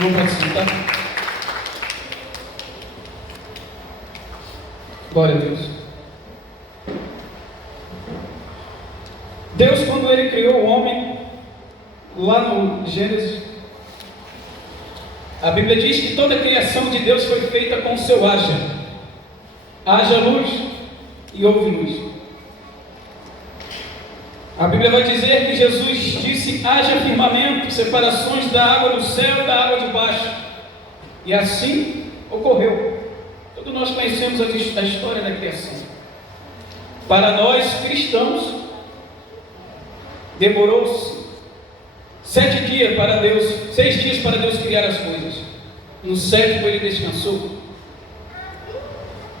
Não pode sentar. Glória a Deus. Deus, quando Ele criou o homem, lá no Gênesis, a Bíblia diz que toda a criação de Deus foi feita com o seu haja. Haja luz e houve luz. A Bíblia vai dizer que Jesus disse: haja firmamento, separações da água do céu e da água de baixo. E assim ocorreu. Todos nós conhecemos a história da criação. Para nós cristãos, demorou 6 dias para Deus criar as coisas. No 7º Ele descansou.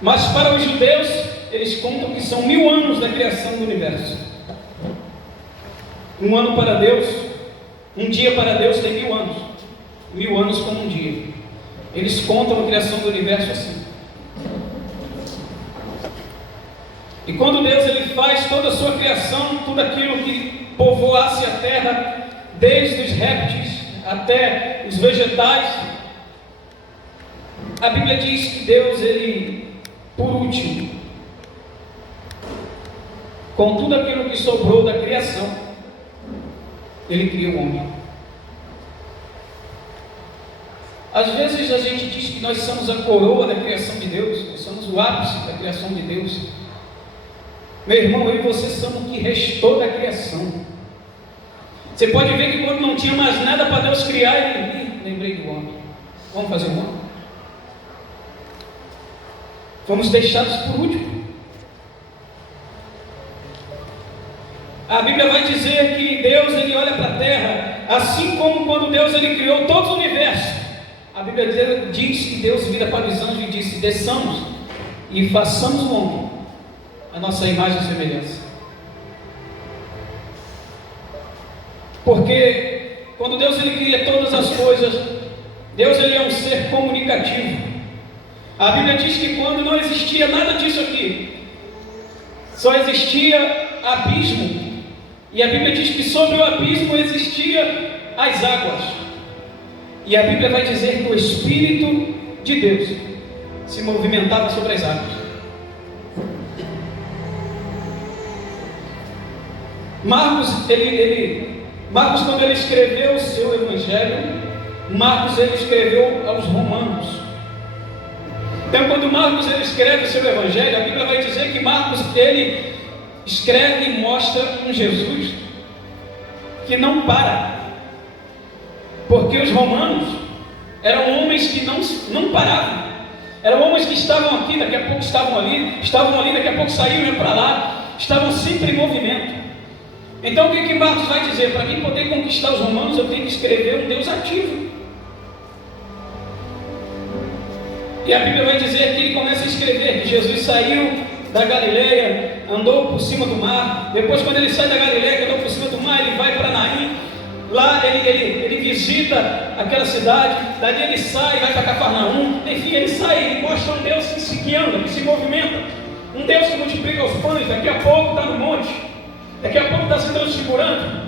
Mas para os judeus, eles contam que são 1000 anos da criação do universo. Um ano para Deus, um dia para Deus tem 1000 anos. 1000 anos como um dia. Eles contam a criação do universo assim. E quando Deus ele faz toda a sua criação, tudo aquilo que povoasse a terra, desde os répteis até os vegetais, a Bíblia diz que Deus, ele, por último, com tudo aquilo que sobrou da criação, Ele cria o homem. Às vezes a gente diz que nós somos a coroa da criação de Deus, nós somos o ápice da criação de Deus. Meu irmão, eu e você somos o que restou da criação. Você pode ver que quando não tinha mais nada para Deus criar, Ele lembrei do homem. Vamos fazer um homem? Fomos deixados por último. A Bíblia vai dizer que Deus ele olha para a terra, assim como quando Deus ele criou todo o universo. A Bíblia diz que Deus vira para os anjos e disse: desçamos e façamos o homem a nossa imagem e semelhança. Porque quando Deus ele cria todas as coisas, Deus ele é um ser comunicativo. A Bíblia diz que quando não existia nada disso aqui, só existia abismo. E a Bíblia diz que sobre o abismo existia as águas. E a Bíblia vai dizer que o Espírito de Deus se movimentava sobre as águas. Marcos, quando ele escreveu o seu evangelho, Marcos ele escreveu aos romanos. Então, quando Marcos ele escreve o seu evangelho, a Bíblia vai dizer que Marcos ele escreve e mostra um Jesus que não para, porque os romanos eram homens que não paravam, eram homens que estavam aqui, daqui a pouco estavam ali, daqui a pouco saíam e iam para lá, estavam sempre em movimento. Então o que Marcos vai dizer? Para mim poder conquistar os romanos, eu tenho que escrever um Deus ativo. E a Bíblia vai dizer que ele começa a escrever que Jesus saiu da Galileia, andou por cima do mar. Depois, quando ele sai da Galileia, andou por cima do mar, ele vai para Naim. Lá ele visita aquela cidade. Dali ele sai, vai para Cafarnaum. Enfim, ele sai, ele mostra um Deus que anda, que se movimenta. Um Deus que multiplica os pães. Daqui a pouco está no monte, daqui a pouco está se transfigurando.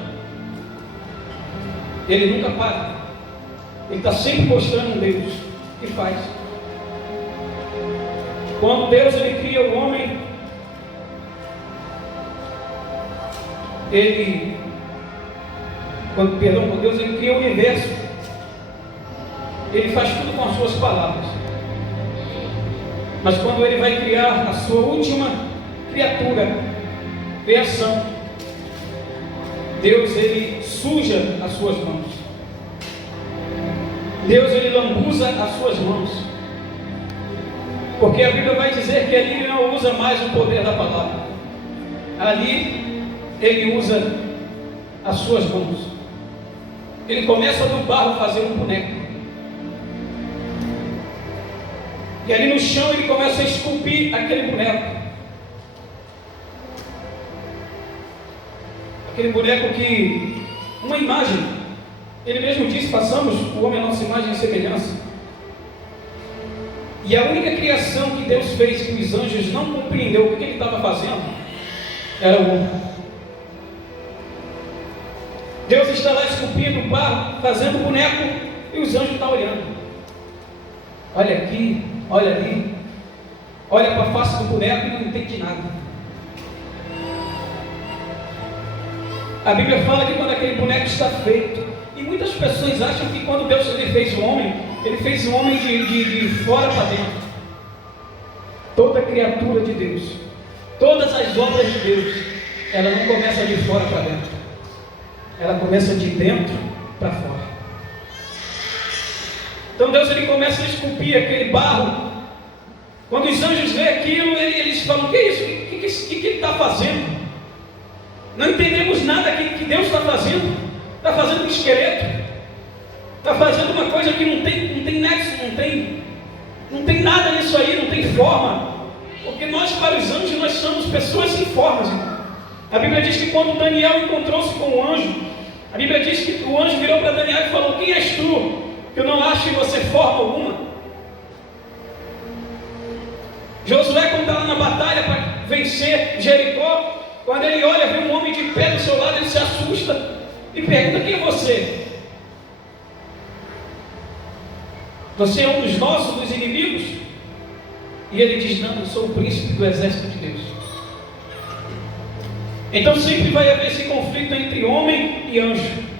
Ele nunca para. Ele está sempre mostrando um Deus que faz. Quando Deus ele cria o homem, quando Deus ele cria o universo, ele faz tudo com as suas palavras. Mas quando ele vai criar a sua última criação, Deus ele suja as suas mãos. Deus ele lambuza as suas mãos. Porque a Bíblia vai dizer que ali ele não usa mais o poder da palavra. Ali ele usa as suas mãos. Ele começa do barro a fazer um boneco. E ali no chão ele começa a esculpir aquele boneco. Aquele boneco que, uma imagem, ele mesmo disse: façamos o homem a nossa imagem e semelhança. E a única criação que Deus fez que os anjos não compreenderam o que ele estava fazendo era o homem. Deus está lá esculpindo o barro, fazendo o boneco, e os anjos estão olhando. Olha aqui, olha ali, olha para a face do boneco e não entende nada. A Bíblia fala que quando aquele boneco está feito, e muitas pessoas acham que quando Deus ele fez o homem de fora para dentro. Toda criatura de Deus, todas as obras de Deus, ela não começa de fora para dentro, ela começa de dentro para fora. Então Deus ele começa a esculpir aquele barro. Quando os anjos veem aquilo, eles falam: o que é isso? O que ele está fazendo? Não entendemos nada que Deus está fazendo. Está fazendo um esqueleto, está fazendo uma coisa que não tem nexo, não tem nada nisso aí, não tem forma. Porque nós, para os anjos, nós somos pessoas sem formas, irmão. A Bíblia diz que quando Daniel encontrou-se com o anjo, a Bíblia diz que o anjo virou para Daniel e falou: quem és tu? Que eu não acho em você forma alguma. Josué, quando está lá na batalha para vencer Jericó, quando ele olha, vê um homem de pé do seu lado, ele se assusta e pergunta: quem é você? Você é um dos nossos, dos inimigos? E ele diz: não, eu sou o príncipe do exército de Deus. Então sempre vai haver esse conflito entre homem e anjo.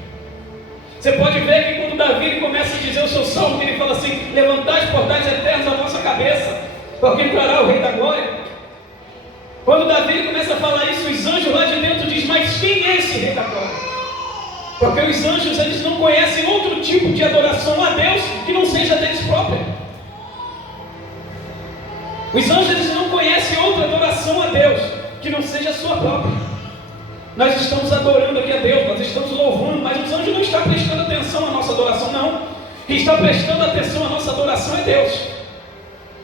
Você pode ver que quando Davi ele começa a dizer o seu salmo, ele fala assim: levantai os portais eternos à vossa cabeça, porque entrará o Rei da Glória. Quando Davi ele começa a falar isso, os anjos lá de dentro dizem: mas quem é esse Rei da Glória? Porque os anjos eles não conhecem outro tipo de adoração a Deus que não seja deles próprios. Os anjos eles não conhecem outra adoração a Deus que não seja a sua própria. Nós estamos adorando aqui a Deus, nós estamos louvando, mas os anjos não estão prestando atenção à nossa adoração, não. Quem está prestando atenção à nossa adoração é Deus.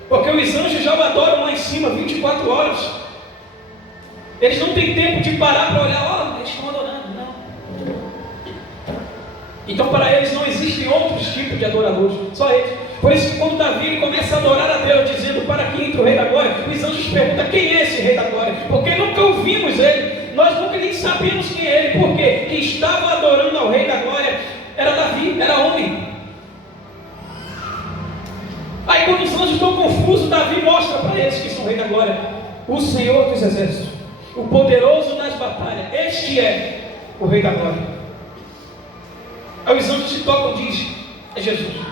Porque os anjos já o adoram lá em cima 24 horas. Eles não têm tempo de parar para olhar: eles estão adorando, não. Então para eles não existem outros tipos de adoradores, só eles. Por isso que quando Davi começa a adorar a Deus, dizendo: para que entre o Rei da Glória, os anjos perguntam: quem é esse Rei da Glória? Porque nunca ouvimos ele, nós nunca nem sabemos quem é ele. Por quê? Quem estava adorando ao Rei da Glória era Davi, era homem. Aí quando os anjos estão confusos, Davi mostra para eles que são o Rei da Glória: o Senhor dos Exércitos, o poderoso nas batalhas, este é o Rei da Glória. Aí os anjos se tocam e dizem: é Jesus.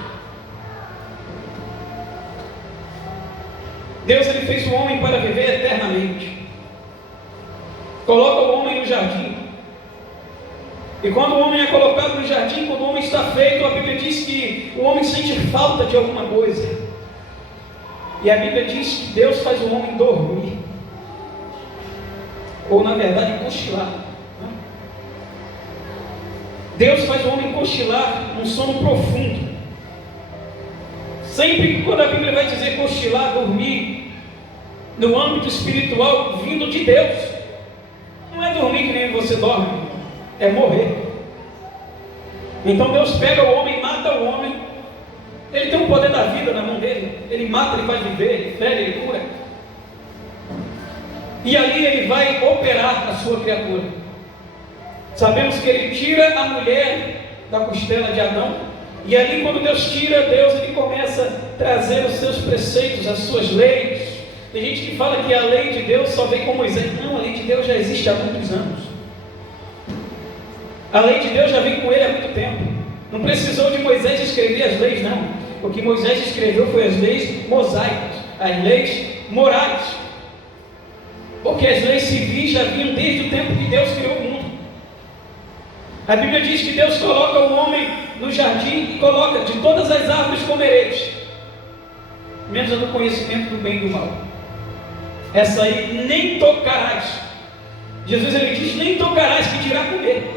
Deus ele fez o homem para viver eternamente. Coloca o homem no jardim. E quando o homem é colocado no jardim, quando o homem está feito, a Bíblia diz que o homem sente falta de alguma coisa. E a Bíblia diz que Deus faz o homem dormir. Ou na verdade cochilar. Deus faz o homem cochilar num sono profundo. Sempre que quando a Bíblia vai dizer cochilar, dormir, no âmbito espiritual, vindo de Deus, não é dormir que nem você dorme, é morrer. Então Deus pega o homem, mata o homem. Ele tem o poder da vida na mão dele. Ele mata, ele vai viver, ele fere, ele cura. E ali ele vai operar a sua criatura. Sabemos que ele tira a mulher da costela de Adão. E ali quando Deus tira, Deus ele começa a trazer os seus preceitos, as suas leis. Tem gente que fala que a lei de Deus só vem com Moisés. Não, a lei de Deus já existe há muitos anos. A lei de Deus já vem com ele há muito tempo. Não precisou de Moisés escrever as leis, não. O que Moisés escreveu foi as leis mosaicas, as leis morais. Porque as leis civis já vinham desde o tempo que Deus criou o mundo. A Bíblia diz que Deus coloca o homem no jardim e coloca: de todas as árvores comereis, menos a do conhecimento do bem e do mal. Essa aí nem tocarás. Jesus ele diz: nem tocarás, que dirá comer.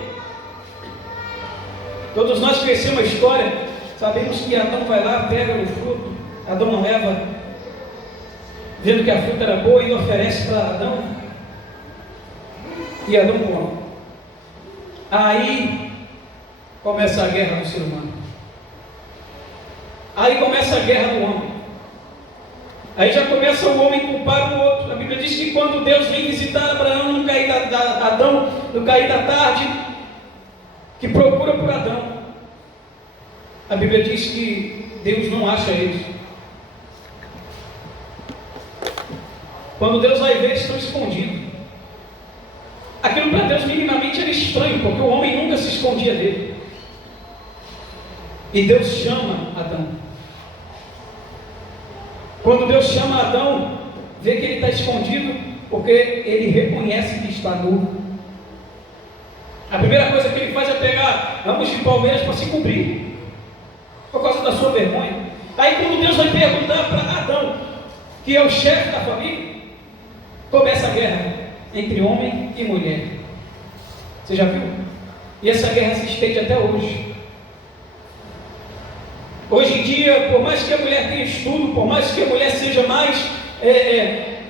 Todos nós conhecemos a história, sabemos que Adão vai lá, pega o fruto, Adão não leva, vendo que a fruta era boa, e oferece para Adão, e Adão come. Aí começa a guerra do ser humano. Aí começa a guerra do homem. Aí já começa o homem culpar o outro. A Bíblia diz que quando Deus vem visitar Abraão no cair no cair da tarde, que procura por Adão. A Bíblia diz que Deus não acha eles. Quando Deus vai ver, eles estão escondidos. Aquilo para Deus minimamente era estranho, porque o homem nunca se escondia dele. E Deus chama Adão. Quando Deus chama Adão, vê que ele está escondido, porque ele reconhece que está nu. A primeira coisa que ele faz é pegar ramos de palmeiras para se cobrir, por causa da sua vergonha. Aí quando Deus vai perguntar para Adão, que é o chefe da família, começa a guerra entre homem e mulher. Você já viu? E essa guerra se estende até hoje. Hoje em dia, por mais que a mulher tenha estudo, por mais que a mulher seja mais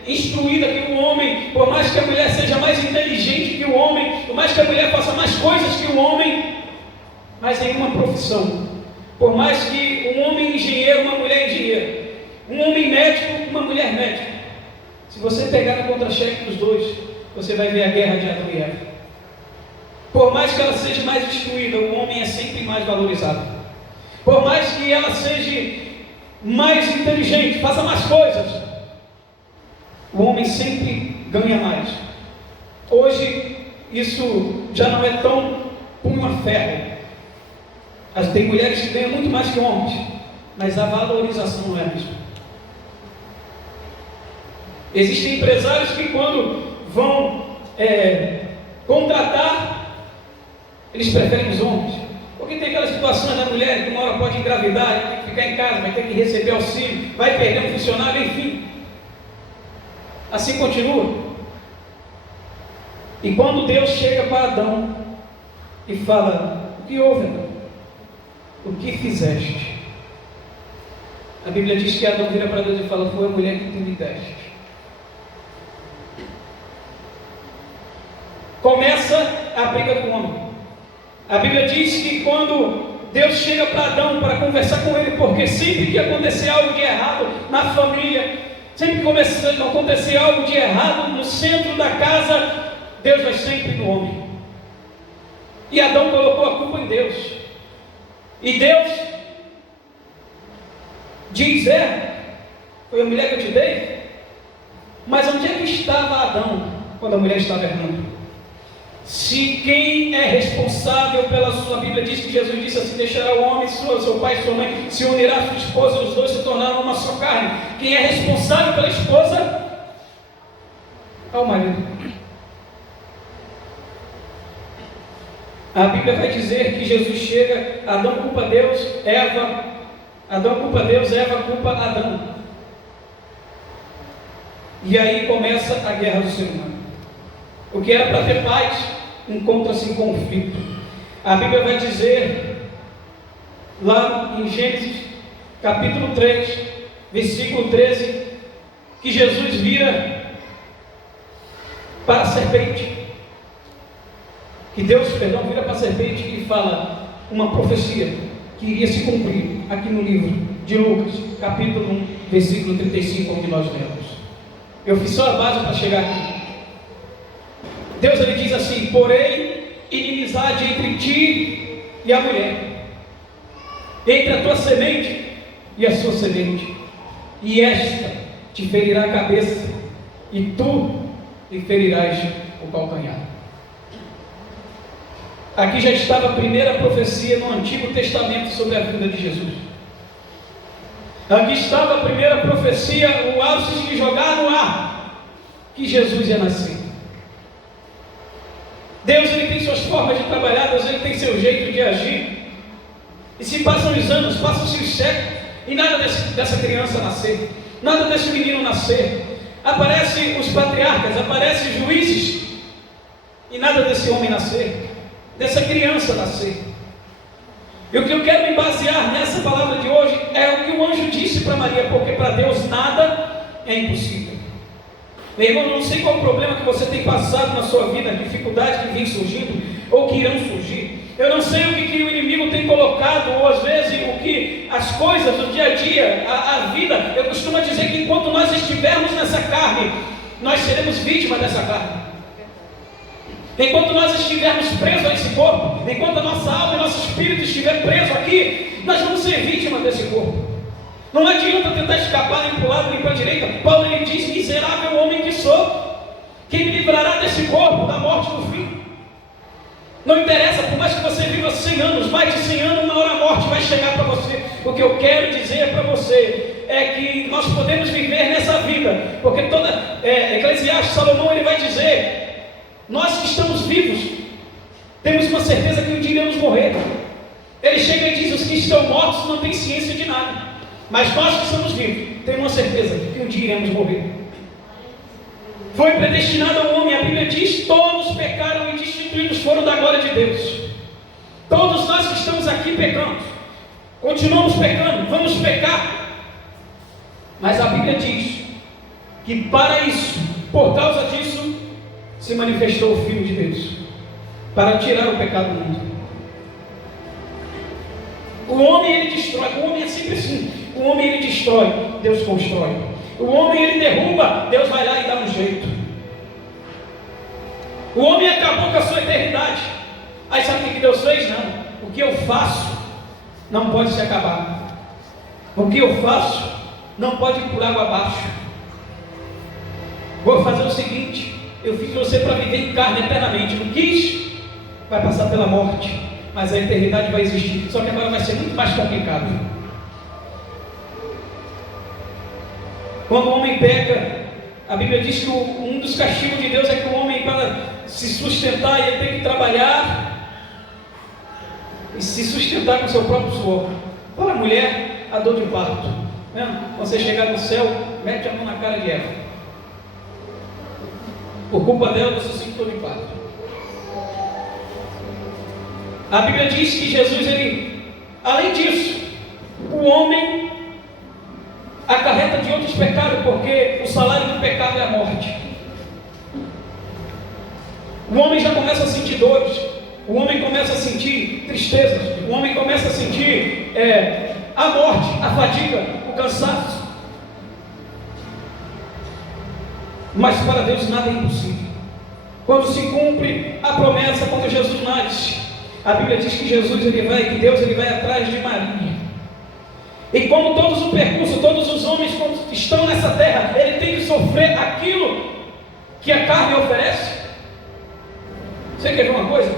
instruída que o homem, por mais que a mulher seja mais inteligente que o homem, por mais que a mulher faça mais coisas que o homem, mas em uma profissão, por mais que um homem engenheiro, uma mulher engenheira, um homem médico, uma mulher médica, se você pegar no contra-cheque dos dois, você vai ver a guerra de Adão e Eva. Por mais que ela seja mais instruída, o homem é sempre mais valorizado. Por mais que ela seja mais inteligente, faça mais coisas, o homem sempre ganha mais. Hoje, isso já não é tão punho a ferro. Tem mulheres que ganham muito mais que homens, mas a valorização não é a mesma. Existem empresários que quando vão contratar, eles preferem os homens. Porque tem aquela situação da mulher que uma hora pode engravidar, tem que ficar em casa, vai ter que receber auxílio, vai perder um funcionário, enfim. Assim continua. E quando Deus chega para Adão e fala: o que houve, Adão? O que fizeste? A Bíblia diz que Adão vira para Deus e fala: foi a mulher que tu me deste. Começa a briga do homem. A Bíblia diz que quando Deus chega para Adão para conversar com ele, porque sempre que acontecer algo de errado na família, sempre que acontecer algo de errado no centro da casa, Deus vai sempre no homem. E Adão colocou a culpa em Deus. E Deus diz: foi a mulher que eu te dei? Mas onde é que estava Adão quando a mulher estava errando? Se quem é responsável pela sua Bíblia diz que Jesus disse assim: deixará o homem, seu pai e sua mãe, se unirá a sua esposa, os dois se tornaram uma só carne. Quem é responsável pela esposa é o marido. A Bíblia vai dizer que Jesus chega, Adão culpa Deus, Adão culpa Deus, Eva culpa Adão. E aí começa a guerra do ser humano. O que era para ter paz, encontra-se em conflito. A Bíblia vai dizer, lá em Gênesis, capítulo 3, versículo 13, que Jesus vira para a serpente. Que Deus, vira para a serpente e fala uma profecia que iria se cumprir aqui no livro de Lucas, capítulo 1, versículo 35, onde nós lemos. Eu fiz só a base para chegar aqui. Deus ele diz assim: porém, inimizade entre ti e a mulher, entre a tua semente e a sua semente, e esta te ferirá a cabeça, e tu lhe ferirás o calcanhar. Aqui já estava a primeira profecia no Antigo Testamento sobre a vida de Jesus. Aqui estava a primeira profecia, o ápice de jogar no ar, que Jesus ia nascer. Deus ele tem suas formas de trabalhar, Deus ele tem seu jeito de agir. E se passam os anos, passam-se os séculos, e nada dessa criança nascer, nada desse menino nascer. Aparecem os patriarcas, aparecem os juízes, e nada desse homem nascer, dessa criança nascer. E o que eu quero me basear nessa palavra de hoje é o que o anjo disse para Maria, porque para Deus nada é impossível. Meu irmão, não sei qual o problema que você tem passado na sua vida, dificuldades que vêm surgindo ou que irão surgir. Eu não sei o que o inimigo tem colocado, ou às vezes o que as coisas do dia a dia, a vida. Eu costumo dizer que enquanto nós estivermos nessa carne, nós seremos vítimas dessa carne. Enquanto nós estivermos presos a esse corpo, enquanto a nossa alma e nosso espírito estiver preso aqui, nós vamos ser vítimas desse corpo. Não adianta tentar escapar nem para o lado nem para a direita. Paulo ele diz: miserável homem que sou, quem me livrará desse corpo, da morte do fim? Não interessa, por mais que você viva 100 anos, mais de 100 anos, uma hora a morte vai chegar para você. O que eu quero dizer para você é que nós podemos viver nessa vida, porque Eclesiastes, Salomão, ele vai dizer: nós que estamos vivos, temos uma certeza que um dia iremos morrer. Ele chega e diz: os que estão mortos não têm ciência de nada, mas nós que estamos vivos, temos uma certeza que um dia iremos morrer. Foi predestinado ao homem, a Bíblia diz: todos pecaram e destituídos foram da glória de Deus. Todos nós que estamos aqui pecamos, continuamos pecando, vamos pecar. Mas a Bíblia diz que para isso, por causa disso, se manifestou o Filho de Deus, para tirar o pecado do mundo. O homem ele destrói, o homem é sempre assim. O homem ele destrói, Deus constrói. O homem ele derruba, Deus vai lá e dá um jeito. O homem acabou com a sua eternidade. Aí sabe o que Deus fez? Não. O que eu faço não pode se acabar. O que eu faço não pode ir por água abaixo. Vou fazer o seguinte: eu fiz você para viver em carne eternamente. Não quis? Vai passar pela morte, mas a eternidade vai existir. Só que agora vai ser muito mais complicado. Quando o homem peca, a Bíblia diz que um dos castigos de Deus é que o homem, para se sustentar, ele tem que trabalhar e se sustentar com o seu próprio suor. Para a mulher, a dor de parto, né? Quando você chegar no céu, mete a mão na cara de Eva. Por culpa dela, você sente dor de parto. A Bíblia diz que Jesus, ele, além disso, o homem acarreta de outros pecados, porque o salário do pecado é a morte. O homem já começa a sentir dores, o homem começa a sentir tristezas, o homem começa a sentir a morte, a fadiga, o cansaço. Mas para Deus nada é impossível. Quando se cumpre a promessa, quando Jesus nasce, a Bíblia diz que que Deus vai atrás de Maria. E como todos o percurso, todos os homens que estão nessa terra, ele tem que sofrer aquilo que a carne oferece. Você quer ver uma coisa?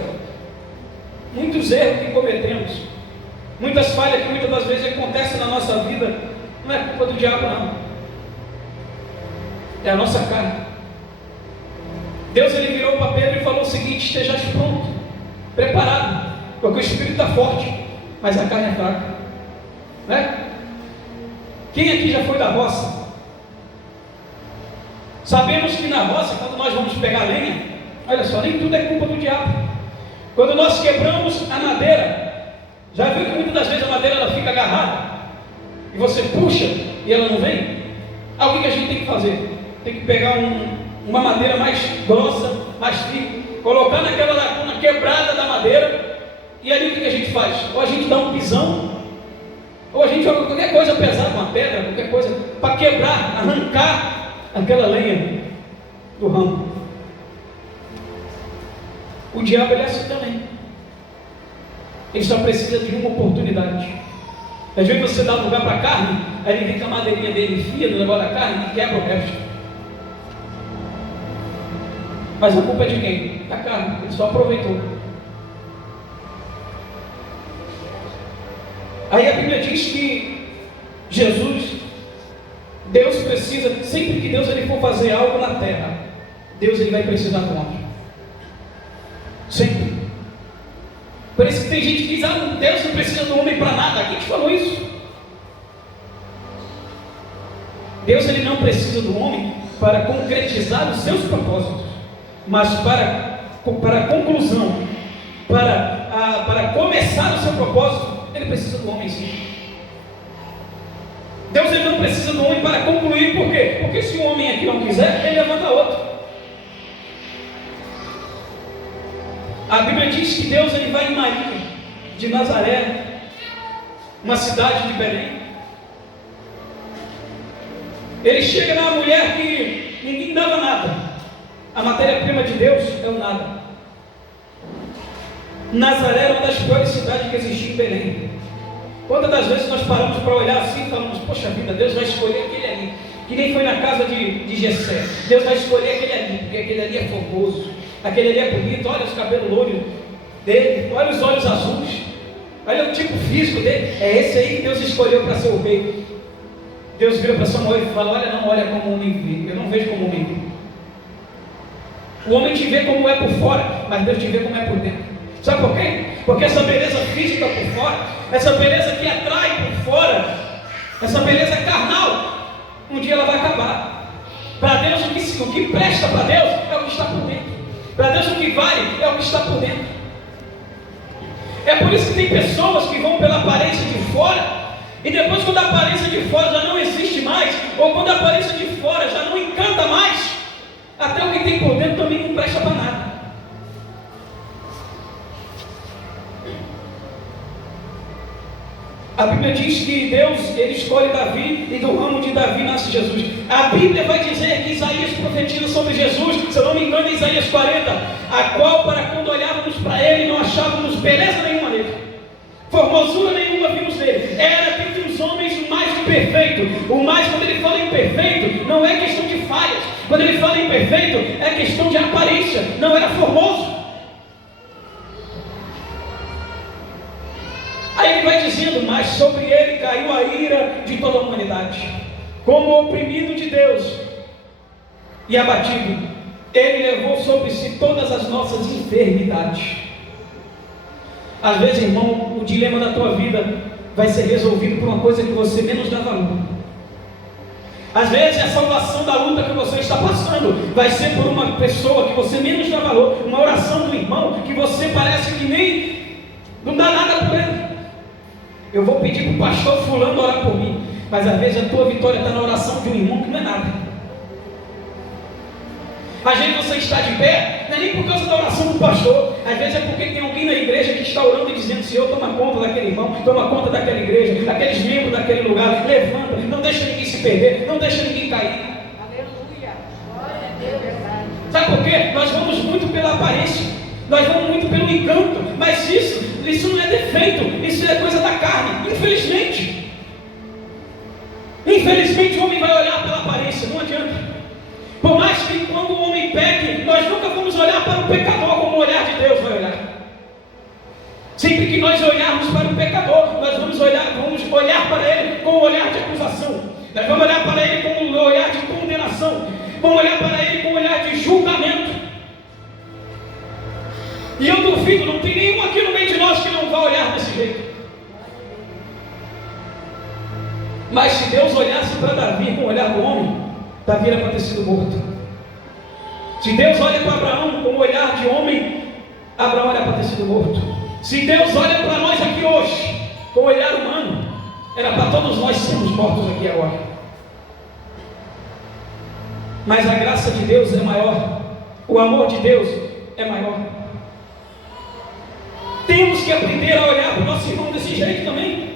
Muitos erros que cometemos, muitas falhas que muitas das vezes acontecem na nossa vida, não é culpa do diabo, não. É a nossa carne. Deus ele virou para Pedro e falou o seguinte: estejas pronto, preparado, porque o espírito está forte, mas a carne é fraca. Né? Quem aqui já foi da roça? Sabemos que na roça, quando nós vamos pegar lenha, olha só, nem tudo é culpa do diabo. Quando nós quebramos a madeira, já viu que muitas das vezes a madeira ela fica agarrada e você puxa e ela não vem? O que a gente tem que fazer? Tem que pegar uma madeira mais grossa, mais firme, colocar naquela lacuna quebrada da madeira, e ali o que a gente faz? Ou a gente dá um pisão, ou a gente joga qualquer coisa pesada, uma pedra, qualquer coisa, para quebrar, arrancar aquela lenha do ramo. O diabo ele é assim também. Ele só precisa de uma oportunidade. Às vezes você dá lugar para a carne, aí ele vem com a madeirinha dele, enfia no negócio da carne e quebra o resto. Mas a culpa é de quem? Da carne. Ele só aproveitou. Aí a Bíblia diz que Deus precisa, sempre que Deus ele for fazer algo na terra, Deus ele vai precisar do homem. Sempre. Por isso que tem gente que diz: Deus não precisa do homem para nada. Quem te falou isso? Deus ele não precisa do homem para concretizar os seus propósitos, mas para a conclusão, para começar o seu propósito, ele precisa do homem sim. Deus ele não precisa do homem para concluir. Por quê? Porque se o homem aqui não quiser, ele levanta outro. A Bíblia diz que Deus ele vai em Maria de Nazaré, uma cidade de Belém. Ele chega na mulher que ninguém dava nada. A matéria-prima de Deus é o nada. Nazaré era uma das piores cidades que existia em Belém. Quantas das vezes nós paramos para olhar assim e falamos, poxa vida, Deus vai escolher aquele ali, que nem foi na casa de Jessé. Deus vai escolher aquele ali, porque aquele ali é formoso, aquele ali é bonito, olha os cabelos louros dele, olha os olhos azuis, olha o tipo físico dele, é esse aí que Deus escolheu para ser o rei. Deus vira para Samuel e fala, olha, não olha como o homem vê, eu não vejo como o homem vê. O homem te vê como é por fora, mas Deus te vê como é por dentro. Sabe por quê? Porque essa beleza física por fora, essa beleza que atrai por fora, essa beleza carnal, um dia ela vai acabar. Para Deus o que presta para Deus é o que está por dentro. Para Deus o que vale é o que está por dentro. É por isso que tem pessoas que vão pela aparência de fora, e depois quando a aparência de fora já não existe mais, ou quando a aparência de fora já não encanta mais, até o que tem por dentro também não presta para nada. A Bíblia diz que Deus, Ele escolhe Davi, e do ramo de Davi nasce Jesus. A Bíblia vai dizer que Isaías profetiza sobre Jesus, se eu não me engano, em Isaías 40, a qual, para quando olhávamos para Ele, não achávamos beleza nenhuma nele, formosura nenhuma vimos nele. Era dentre os homens o mais imperfeito. O mais, quando ele fala imperfeito, não é questão de falhas. Quando ele fala imperfeito, é questão de aparência. Não era formoso. Aí ele vai dizendo, mas sobre ele caiu a ira de toda a humanidade. Como oprimido de Deus e abatido, ele levou sobre si todas as nossas enfermidades. Às vezes, irmão, o dilema da tua vida vai ser resolvido por uma coisa que você menos dá valor. Às vezes a salvação da luta que você está passando vai ser por uma pessoa que você menos dá valor, uma oração do irmão que você parece que nem não dá nada por ele. Eu vou pedir para o pastor fulano orar por mim, mas às vezes a tua vitória está na oração de um irmão que não é nada. Às vezes você está de pé, não é nem por causa da oração do pastor, às vezes é porque tem alguém na igreja que está orando e dizendo, Senhor, toma conta daquele irmão, toma conta daquela igreja, daqueles membros daquele lugar, levanta, não deixa ninguém se perder, não deixa ninguém cair. Aleluia, glória a Deus, verdade. Sabe por quê? Nós vamos muito pela aparência, nós vamos muito pelo encanto, mas isso não é defeito, isso é coisa da carne, infelizmente. Infelizmente o homem vai olhar pela aparência, não adianta. Por mais que quando o homem peque, nós nunca vamos olhar para o pecador como o olhar de Deus vai olhar. Sempre que nós olharmos para o pecador, nós vamos olhar para ele com o olhar de acusação. Nós vamos olhar para ele com o olhar de condenação. Vamos olhar para ele com o olhar de julgamento. E eu duvido, não tem nenhum aqui no meio de nós que não vai olhar desse jeito. Mas se Deus olhasse para Davi com o olhar do homem, Davi era para ter sido morto. Se Deus olha para Abraão com o olhar de homem, Abraão era para ter sido morto. Se Deus olha para nós aqui hoje com o olhar humano, era para todos nós sermos mortos aqui agora. Mas a graça de Deus é maior, o amor de Deus é maior. Temos que aprender a olhar para o nosso irmão desse jeito também.